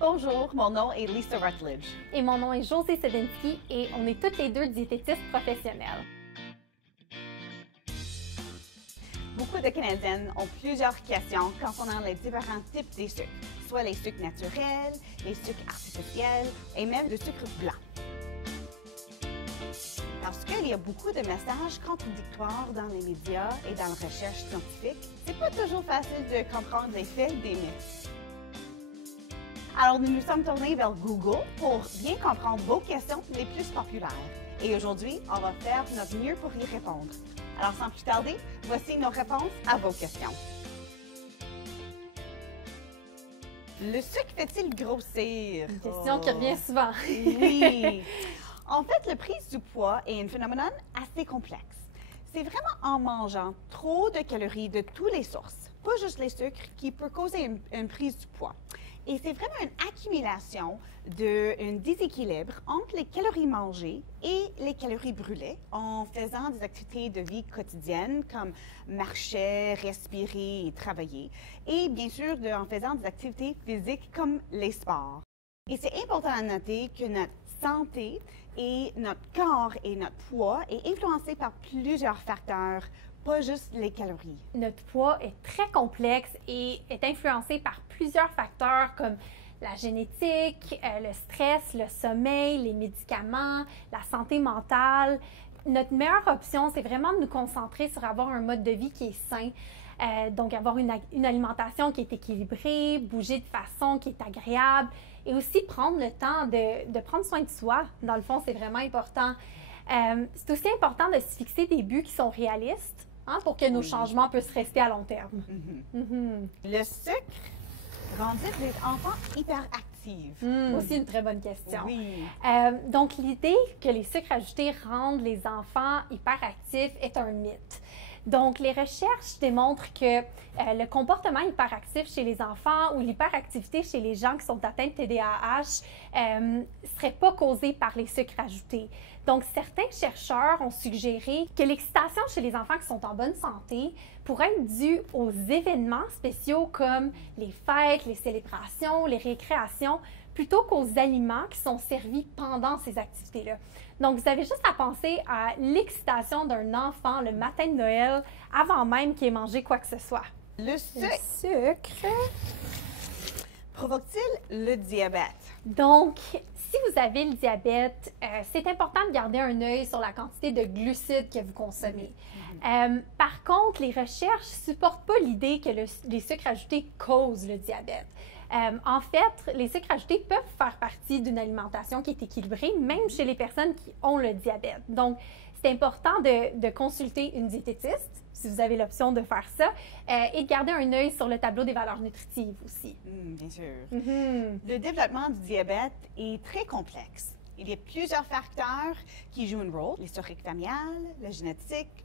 Bonjour, mon nom est Lisa Rutledge. Et mon nom est Josée Sedinski et on est toutes les deux diététistes professionnelles. Beaucoup de Canadiennes ont plusieurs questions concernant les différents types de sucres, soit les sucres naturels, les sucres artificiels et même le sucre blanc. Parce qu'il y a beaucoup de messages contradictoires dans les médias et dans la recherche scientifique, c'est pas toujours facile de comprendre les faits des mythes. Alors, nous nous sommes tournés vers Google pour bien comprendre vos questions les plus populaires. Et aujourd'hui, on va faire notre mieux pour y répondre. Alors, sans plus tarder, voici nos réponses à vos questions. Le sucre fait-il grossir? Une question qui revient souvent. Oui. En fait, le prise du poids est un phénomène assez complexe. C'est vraiment en mangeant trop de calories de toutes les sources, pas juste les sucres, qui peut causer une prise du poids. Et c'est vraiment une accumulation d'un déséquilibre entre les calories mangées et les calories brûlées en faisant des activités de vie quotidiennes comme marcher, respirer et travailler. Et bien sûr, en faisant des activités physiques comme les sports. Et c'est important à noter que notre santé et notre corps et notre poids est influencé par plusieurs facteurs, pas juste les calories. Notre poids est très complexe et est influencé par plusieurs facteurs comme la génétique, le stress, le sommeil, les médicaments, la santé mentale. Notre meilleure option, c'est vraiment de nous concentrer sur avoir un mode de vie qui est sain. Donc, avoir une alimentation qui est équilibrée, bouger de façon qui est agréable et aussi prendre le temps de prendre soin de soi. Dans le fond, c'est vraiment important. C'est aussi important de se fixer des buts qui sont réalistes pour que nos changements puissent rester à long terme. Le sucre rendit les enfants hyperactifs. Aussi une très bonne question. Oui. Donc, l'idée que les sucres ajoutés rendent les enfants hyperactifs est un mythe. Donc, les recherches démontrent que le comportement hyperactif chez les enfants ou l'hyperactivité chez les gens qui sont atteints de TDAH ne serait pas causée par les sucres ajoutés. Donc, certains chercheurs ont suggéré que l'excitation chez les enfants qui sont en bonne santé pourrait être due aux événements spéciaux comme les fêtes, les célébrations, les récréations, plutôt qu'aux aliments qui sont servis pendant ces activités-là. Donc, vous avez juste à penser à l'excitation d'un enfant le matin de Noël avant même qu'il ait mangé quoi que ce soit. Le sucre provoque-t-il le diabète? Donc, si vous avez le diabète, c'est important de garder un œil sur la quantité de glucides que vous consommez. Par contre, les recherches ne supportent pas l'idée que les sucres ajoutés causent le diabète. En fait, les sucres ajoutés peuvent faire partie d'une alimentation qui est équilibrée, même chez les personnes qui ont le diabète. Donc, c'est important de consulter une diététiste, si vous avez l'option de faire ça, et de garder un œil sur le tableau des valeurs nutritives aussi. Bien sûr. Le développement du diabète est très complexe. Il y a plusieurs facteurs qui jouent un rôle. L'historique familial, la génétique,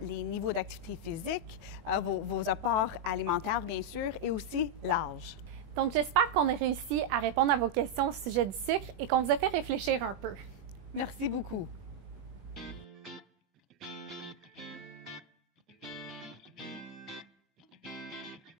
les niveaux d'activité physique, vos apports alimentaires, bien sûr, et aussi l'âge. Donc, j'espère qu'on a réussi à répondre à vos questions au sujet du sucre et qu'on vous a fait réfléchir un peu. Merci beaucoup.